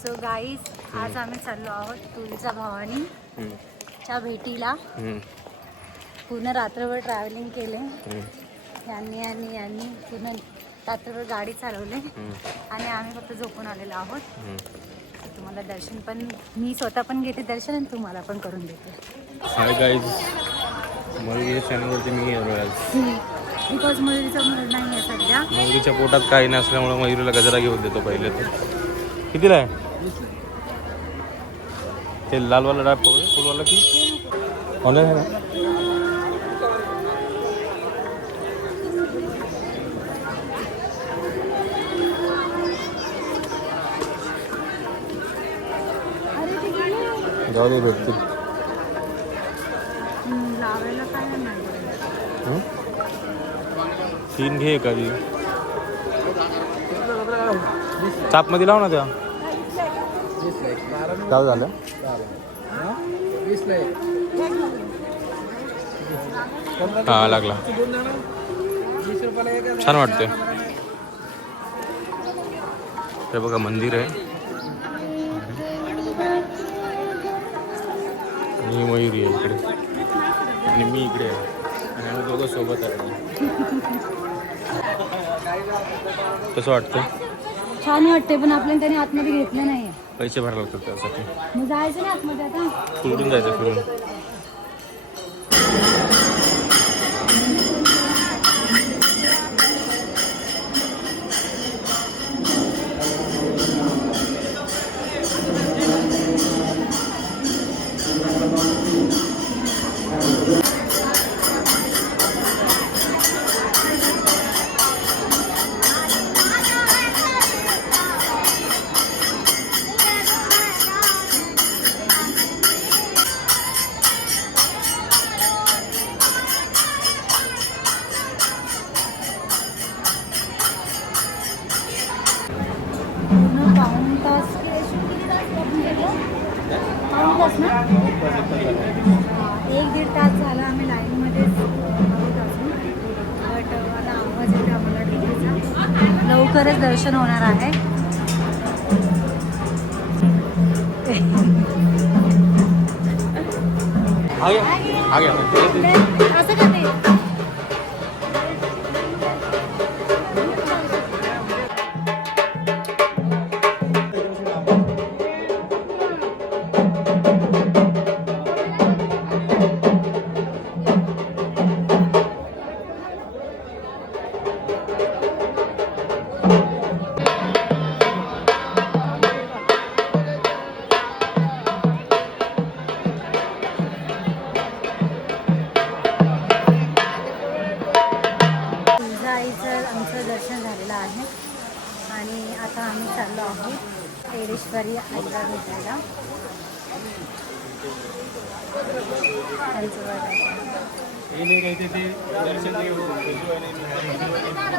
So guys आज आम्ही चाललो आहोत तुळजा भवानी च्या भेटीला. पूर्ण रात्रभर ट्रॅव्हलिंग केले यांनी आणि यांनी पूर्ण रात्रभर गाडी चालवले आणि आम्ही फक्त झोपून आलेलो आहोत. तुम्हाला दर्शन पण मी स्वतः पण घेते दर्शन आणि तुम्हाला पण करून देते. हाय गाईज, मयुरी चॅनलवरती मी येतो आज बिकॉज मयुरीचा मूड नाही आहे सध्या. मयुरीच्या पोटात काही नसल्यामुळे मयुरीला गजरा घेऊन देतो पहिले. तर कितीला आहे ते लालवाला डाळ फुलवाला की ऑनलाईन आहे ना? जाऊ दे भेटतील. लावायला काय नाही 3 घे एखादी. चापमध्ये लाव ना त्या. काय झालं? हा लागला. छान वाटते. हे बघा मंदिर आहे आणि मयुरी आहे इकडे आणि मी इकडे आहे आणि आम्ही दोघं सोबत आहे. कसं वाटतं? छान वाटते पण आपल्याला त्याने आतमध्ये घेतलं नाहीये. पैसे भरायला लागतात त्यासाठी. मग जायचं ना आतमध्ये आता. फिरून जायचं फिरून. पाऊण तास ना? 1-1.5 तास झाला आम्ही लाईनमध्येच असून. बट आता आवाज येते आम्हाला टीव्हीचा. लवकरच दर्शन होणार आहे. असं का ते? आमचं दर्शन झालेलं आहे आणि आता आम्ही चाललो आहोत तेरेश्वरी आईला भेटायला. त्यांचं